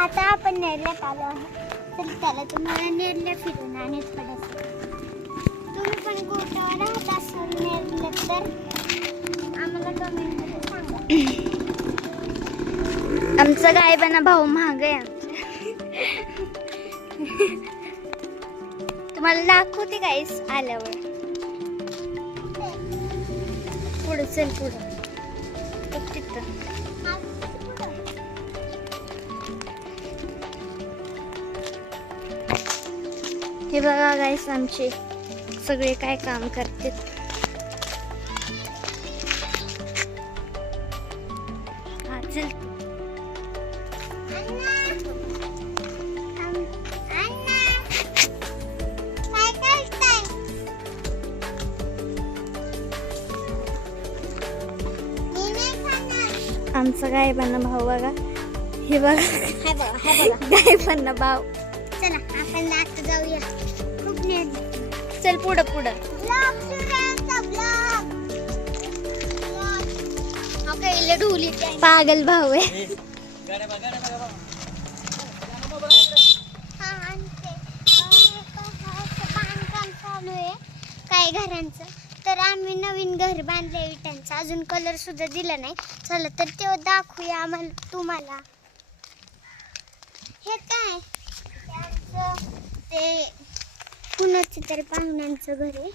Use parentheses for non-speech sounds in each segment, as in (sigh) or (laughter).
आता आपण नेरल्यात आलो आहे. तर त्याला तुम्हाला नेरल्या फिरून आणि थोडंसं. तुम्ही पण गोटावर राहत असाल नेरलं तर. आम्हाला कमेंटमध्ये सांगा. आमचा गायबाना भाऊ महाग आहे आमचा. तुम्हाला दाखवते गाईस आल्यावर. पुढं चल पुढं. तिथं. हे बघा गाईस आमचे सगळे काय काम करते काय आमचा गायबांना भाऊ बघा हे बघा. गायबांना भाऊ. जाऊया. खूप चल पुढं पुढं. ढोली पागल भाऊ आहे. हा काही घरांचं? तर आम्ही नवीन घर बांधले विटांचं. अजून कलर सुद्धा दिला नाही. चला तर ते दाखवूया आम्हाला तुम्हाला. हे काय? ते ते कुणाचं तरी पाहुण्यांचं घर आहे.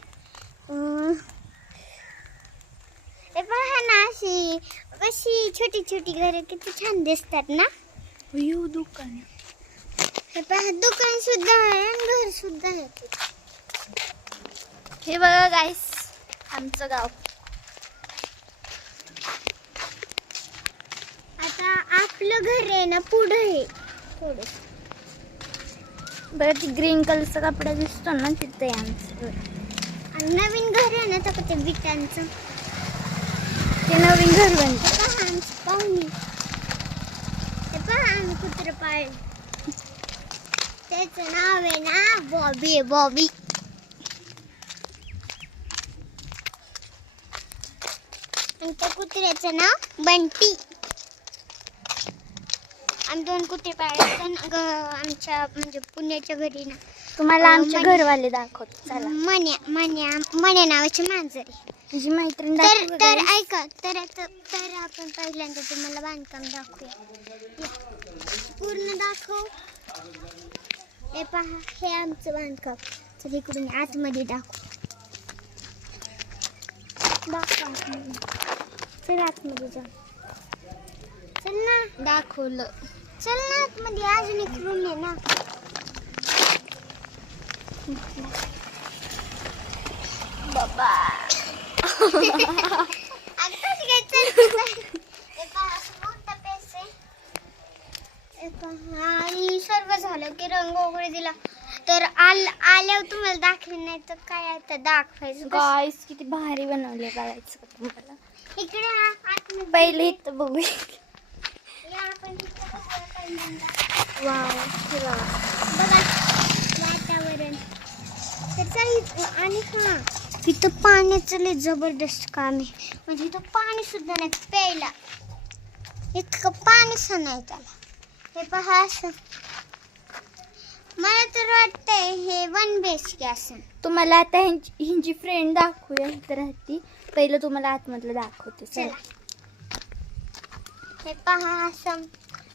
पहा ना अशी कशी छोटी छोटी घरं किती छान दिसतात ना. येऊ दुकान हे पहा दुकान सुद्धा आहे आणि घर सुद्धा आहे हे बघा गाईस आमचं गाव. आता आपलं घर आहे ना पुढं आहे. थोडं बरं ती ग्रीन कलरचा कपडा दिसतो ना तिथे आमचं. आणि नवीन घर आहे ना तर ते विटांचं. ते नवीन घर बनतं. पहा आमची पाहुणी. पहा आम्ही कुत्र पाळलं त्याचं नाव आहे ना बॉबी आहे बॉबी. आणि त्या कुत्र्याचं नाव बंटी. आम्ही दोन कुत्रे पाळले पण ग- आमच्या म्हणजे पुण्याच्या घरी ना. तुम्हाला अं, आमचे म्हणे- घरवाले दाखवतो चला. मन्या मन्या मन्या नावाची मांजर आहे. तुझी मैत्रीण तर दाखव तर. ऐका तर आता तर आपण पहिल्यांदा तुम्हाला बांधकाम दाखवूया. या. पूर्ण दाखव. हे पहा हे आमचं बांधकाम. तर इकडून आतमध्ये दाखव. दाखव आतमध्ये. चल आतमध्ये जा. चल ना. दाखवलं. चल ना आतमध्ये अजून एक रूम आहे ना. बाबा. आहे आणि सर्व झालं की रंग वगैरे दिला. तर आल आल्यावर तुम्हाला तर काय आता दाखवायचं? गाईस किती भारी बनवले बघायचं तुम्हाला? इकडे हा, आतमध्ये. पहिले इथं बघू या आपण इथं बसूया पहिल्यांदा. वाव बघा वातावरण. आणि हा इथं पाण्याचं लय जबरदस्त काम आहे. म्हणजे इथं पाणी सुद्धा नाही प्यायला. इतकं पाणी सुद्धा नाही त्याला हे पहा असं. मला तर वाटतंय हे वन के असं तुम्हाला आता ह्यांची हिंची फ्रेंड दाखवूया इथं राहती. पहिलं तुम्हाला आतमधलं दाखवते चला. हे पहा असं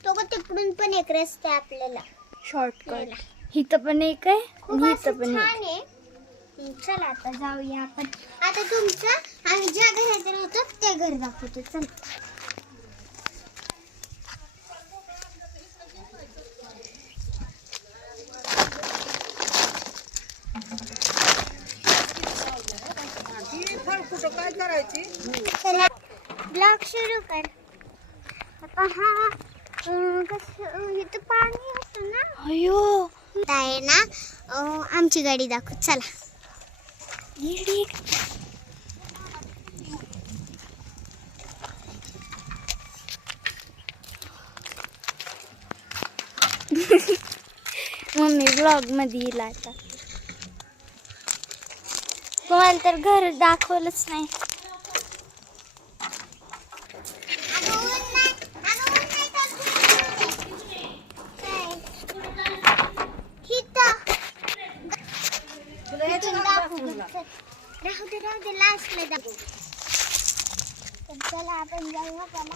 तो का तिकडून पण एक रस्ता आहे आपल्याला शॉर्टकट इथं पण एक आहे खूप आणि असं इथं पण छान आहे. चला आता जाऊया आपण. आता तुमचं आम्ही ज्या घरात राहतो ते घर दाखवतो. चला. ब्लॉग सुरू कर. पहा कसं इथं पाणी असतं ना अयो आहे ना अं, आमची गाडी दाखव चला. मम्मी ब्लॉगमध्ये येईल आता तुम्हाला तर घर दाखवलंच नाही अगं ऊन नाही- अगं ऊन नाही तर खूप ऊन आहे. राहू दे राहू दे लास्टला जाऊ. तर चला आपण जाऊ त्याला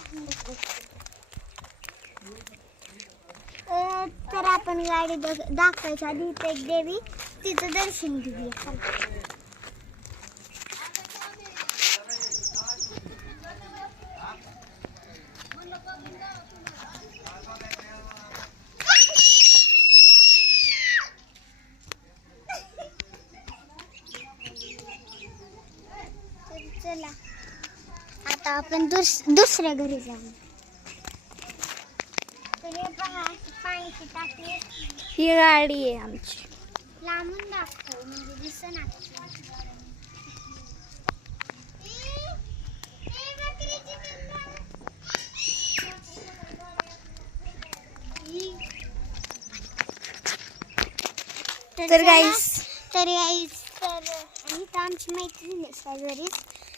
तर आपण गाडी दाखवायच्या आधी इथे एक देवी तिचं दर्शन घेऊया. चला. आता आपण दुस दुसऱ्या घरी जाऊ. तर हे पहा अशी पाण्याची टाकी आहे. ही गाडी आहे आमची. लांबून दाखव म्हणजे दिसना. तर guys, तर guys, तर आणि तर आमची मैत्रीण आहे शेजारीच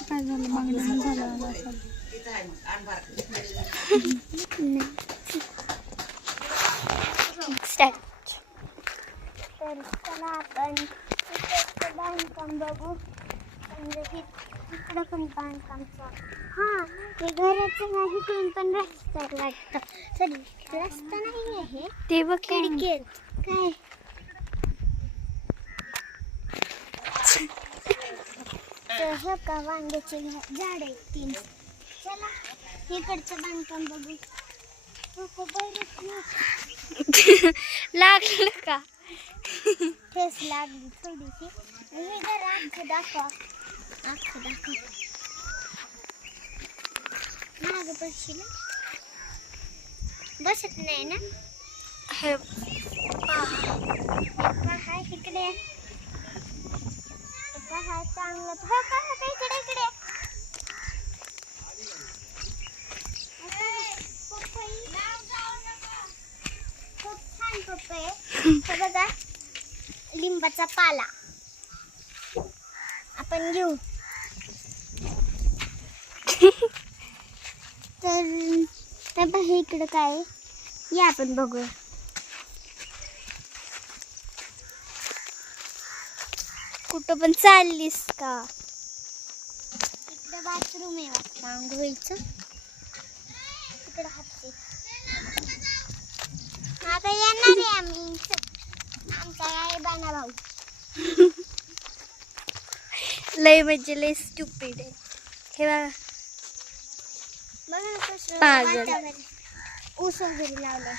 तिला आपण भेटून येऊया स्टार्ट तर चला आपण बांधकाम बघू म्हणजे इकडं पण बांधकामचं हां हे घराचं नाही इकडून पण रस्ता वाटतं सॉरी रस्ता नाही आहे ते बघ खिडकी. काय? तर हे का वांग्याचे झाड आहेत तीन. चला इकडचं बांधकाम बघू. हो. लागलं का? ठेस लागली थोडीशी. हे जरा अख्खं दाखवा. अख्खं दाखव. मागं हं? बसत नाही ना? हे पहा इकडे. पहा चांगलं हो पहा का इकडे. इकडे खूप छान पपई आहे बघा लिंबाचा पाला. आपण घेऊ. तर तर बघा इकडं काय या आपण बघू कुठं पण चाललीस का? इकडं बाथरूम आहे वाटतं. आंघोळीचं तिकडं हातचे आता येणार आहे आम्ही आमचा आई बाना भाऊ. (laughs) लय म्हणजे लय स्टुपिड आहे. हे बघा. बघा ना पागल. ऊस वगैरे लावलं